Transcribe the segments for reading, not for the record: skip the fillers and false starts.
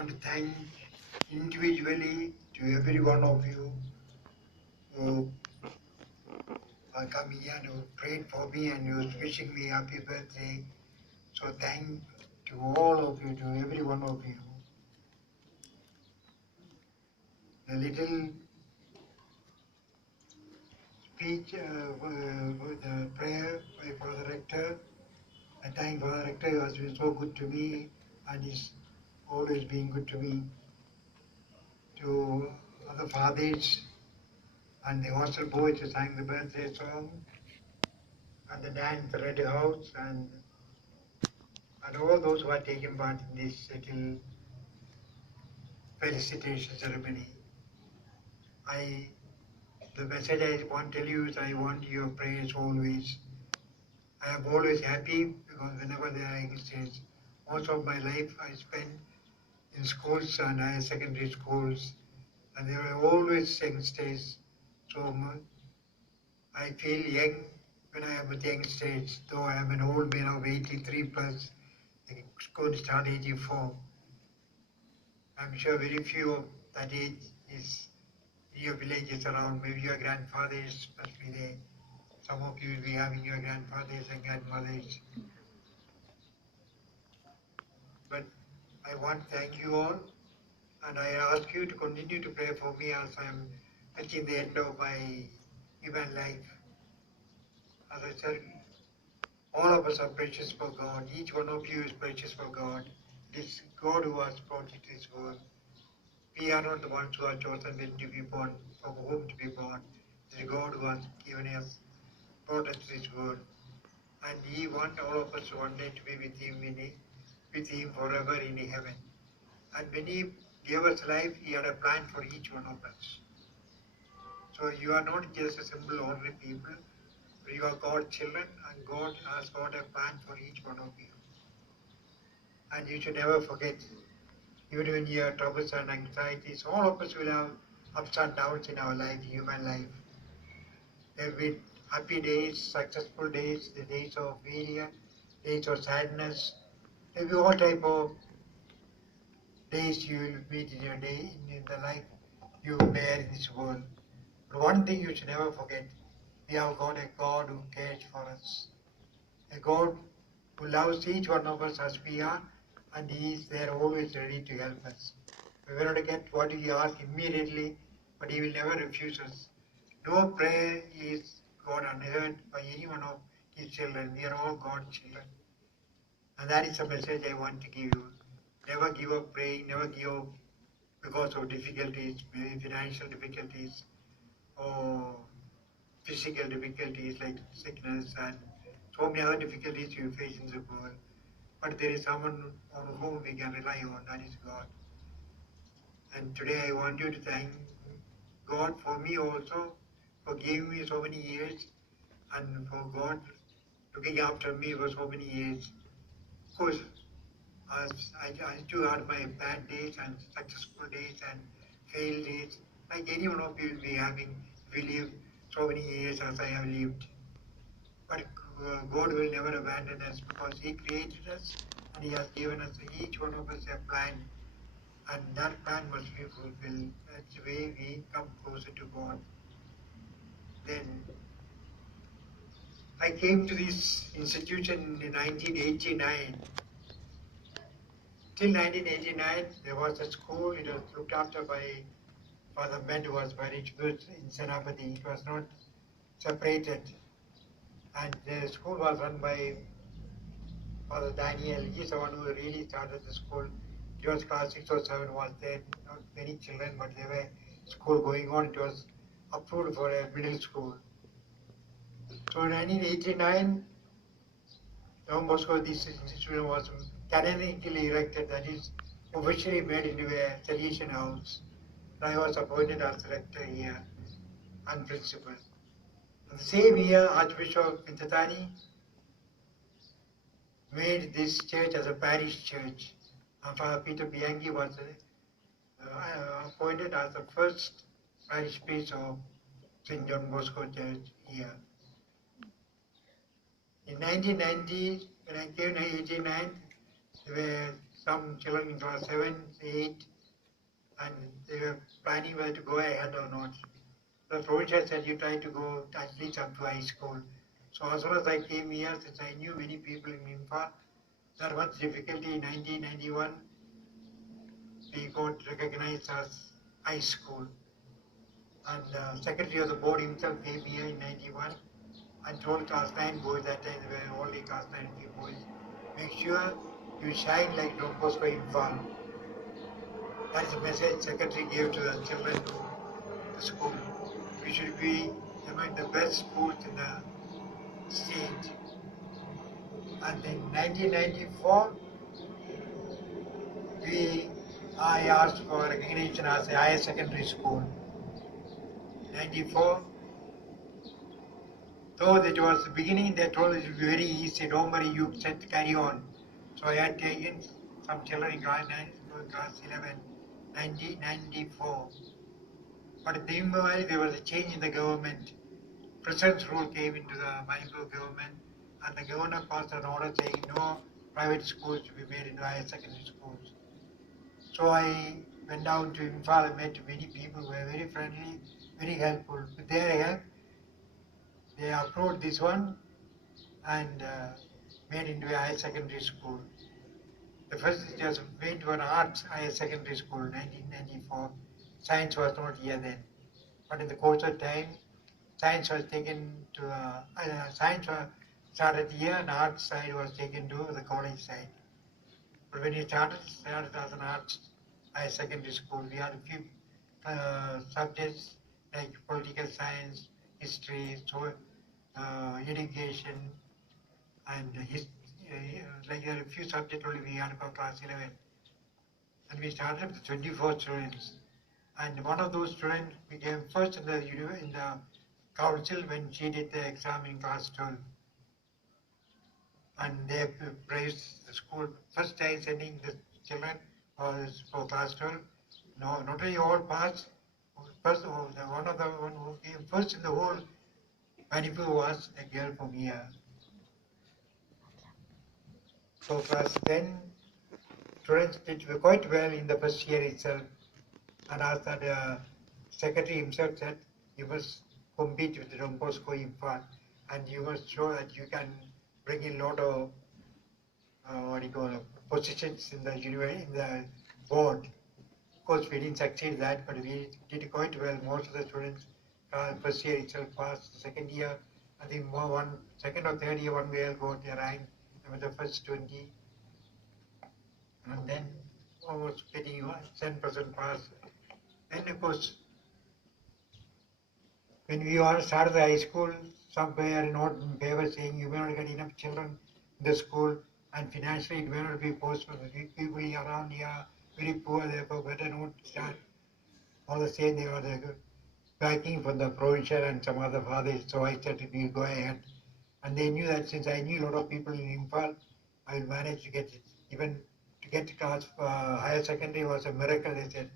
want to thank individually to every one of you who are coming here and who prayed for me and who was wishing me happy birthday. So thank to all of you, to every one of you. The little speech, the prayer by Father Rector, I thank Father Rector, who has been so good to me and is always being good to me. To other fathers and the hostel boys who sang the birthday song, and the dance, the Red House, and all those who have taken part in this little felicitation ceremony. The message I want to tell you is I want your prayers always. I am always happy because whenever there are exchanges, most of my life I spent in schools and higher secondary schools, and there were always youngsters. So I feel young when I am at young stage, though I am an old man of 83 plus, I could start 84. I'm sure very few of that age is in your villages around. Maybe your grandfathers must be there. Some of you will be having your grandfathers and grandmothers. But I want to thank you all, and I ask you to continue to pray for me as I am reaching the end of my human life. As I said, all of us are precious for God. Each one of you is precious for God. It is God who has brought you to this world. We are not the ones who are chosen when to be born, from whom to be born. It is God who has given us, brought us to this world. And He wants all of us one day to be with Him forever in heaven. And when He gave us life, He had a plan for each one of us. So you are not just a simple ordinary people, but you are God's children, and God has got a plan for each one of you. And you should never forget, even when you have troubles and anxieties, all of us will have ups and downs in our life, human life. There will be happy days, successful days, the days of failure, days of sadness. There will be all type of days you will meet in your day, in the life you bear in this world. But one thing you should never forget, we have got a God who cares for us. A God who loves each one of us as we are, and He is there always ready to help us. We will not get what we ask immediately, but He will never refuse us. No prayer is God unheard by any one of His children. We are all God's children. And that is the message I want to give you. Never give up praying, never give up because of difficulties, maybe financial difficulties or physical difficulties like sickness and so many other difficulties you face in the world. But there is someone on whom we can rely on, that is God. And today I want you to thank God for me also, for giving me so many years, and for God looking after me for so many years. Of course, I too had my bad days and successful days and failed days, like any one of you will be having if you live so many years as I have lived. But God will never abandon us because He created us and He has given us, each one of us, a plan. And that plan must be fulfilled. That's the way we come closer to God. Then I came to this institution in 1989. Till 1989, there was a school. It was looked after by Father Ben, who was very good in Senapati. It was not separated. And the school was run by Father Daniel. He's the one who really started the school. It was class 6 or 7 was there. Not many children, but there were school going on. It was approved for a middle school. So in 1989, Don Bosco, this institution was canonically erected, that is, officially made into a Salesian house. I was appointed as rector here and principal. The same year, Archbishop Pintatani made this church as a parish church. And Father Peter Bianchi was appointed as the first parish priest of St. John Bosco Church here. In 1990, when I came in 1989, there were some children in class 7, 8, and they were planning whether to go ahead or not. The provincial said you try to go at least up to high school. So as soon as I came here, since I knew many people in Imphal, there was difficulty in 1991. We got recognized as high school. And the secretary of the board himself came here in 91 and told class 9 boys, that time they were only class 9 boys, make sure you shine like Don Bosco Imphal. That's the message secretary gave to the children to the school. We should be among the best schools in the state. And in 1994, I asked for recognition as a higher secondary school. 94, though it was the beginning, they told it would be very easy, don't worry, you said carry on. So I had taken some children in class 9, class 11, 1994. But in the meanwhile, there was a change in the government. President's rule came into the Manipur government, and the governor passed an order saying no private schools to be made into higher secondary schools. So I went down to Imphal and met many people who were very friendly, very helpful. With their help, they approved this one and made into a higher secondary school. The first it was made to an arts higher secondary school in 1994. Science was not here then. But in the course of time, science was taken to, science was started here and arts side was taken to the college side. But when it started as an arts higher secondary school, we had a few subjects like political science, history, education, and like there are a few subjects only we had about class 11. And we started with 24 students. And one of those students became first in the council when she did the exam in class 12. And they praised the school. First time sending the children was for class 12. No, not only all passed. First, one who came first in the whole Manipur was a girl from here. So class 10 students did quite well in the first year itself. And as the secretary himself said, you must compete with the Don Bosco Imphal, and you must show that you can bring in a lot of positions in the board. Of course, we didn't succeed that, but we did quite well. Most of the students first year itself passed. The second year, I think second or third year, one girl got a rank with the first 20, and then almost getting 10% pass. Then of course, when we all started the high school, some were not in favor, saying you may not get enough children in the school, and financially it may not be possible. The people around here are very poor, therefore better not start. All the same, they were the backing from the provincial and some other fathers, so I said we go ahead. And they knew that since I knew a lot of people in Imphal, I will manage to get it. Even to get to class higher secondary was a miracle, they said.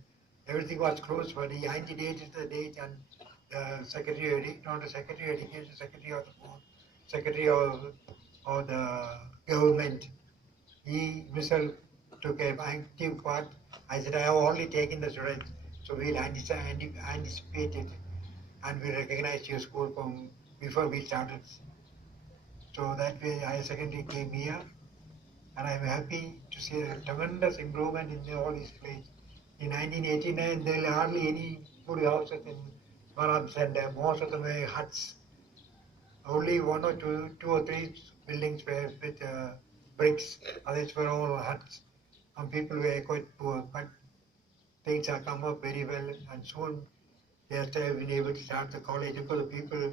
Everything was closed, but he antedated the date, and the secretary, not the secretary of education, secretary of the board, secretary of the government, he himself took an active part. I said, I have already taken the students, so we'll anticipate it, and we recognize your school from before we started. So that way, higher secondary came here, and I'm happy to see a tremendous improvement in all these places. In 1989, there were hardly any good houses in Maram Center. Most of them were huts. Only one or two or three buildings were with bricks. Others were all huts. And people were quite poor. But things have come up very well, and soon they have been able to start the college because the people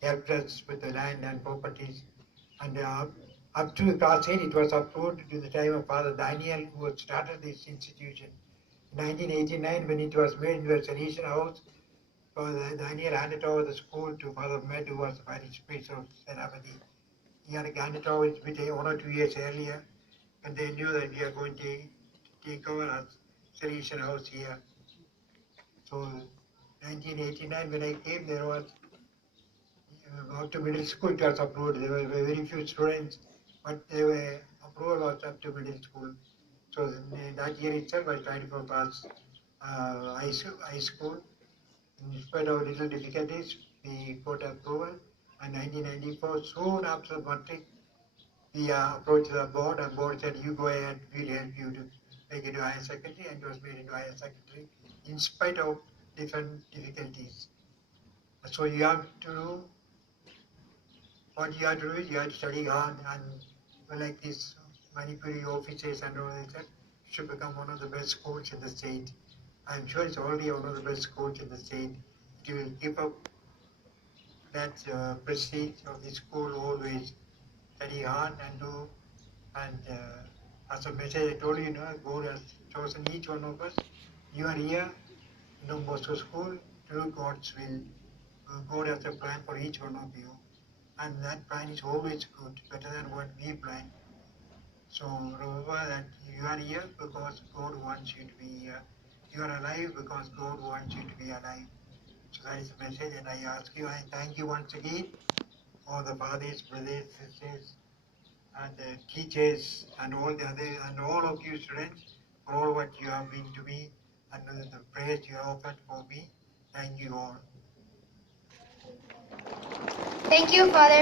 helped us with the land and properties. And up to class 8, it was approved to the time of Father Daniel, who had started this institution. In 1989, when it was made into a Salesian house, Father Daniel handed over the school to Father Med, who was the parish priest of Senapati. He had handed over it 1 or 2 years earlier, and they knew that we are going to take over as Salesian house here. So, 1989, when I came, there was up to middle school, it was approved. There were very few students, but they were approval was up to middle school. So that year itself, I tried for pass high school. In spite of little difficulties, we got approval. And 1994, soon after matric, we approached the board, and board said, "You go ahead, we'll help you to make it to higher secondary," and it was made into higher secondary in spite of different difficulties. So you have to do what you have to do is you have to study hard, and like these Manipuri officers and all that should become one of the best schools in the state. I'm sure it's already one of the best schools in the state. It will keep up that prestige of the school always. Study hard and do, and as a message I told you, God has chosen each one of us. You are here, Bosco School, through God's will. God has a plan for each one of you. And that plan is always good, better than what we plan. So remember that you are here because God wants you to be here. You are alive because God wants you to be alive. So that is the message, and I ask you, I thank you once again, all the fathers, brothers, sisters, and teachers, and all the other, and all of you students, for all what you have been to me, and the prayers you have offered for me. Thank you all. Thank you, Father.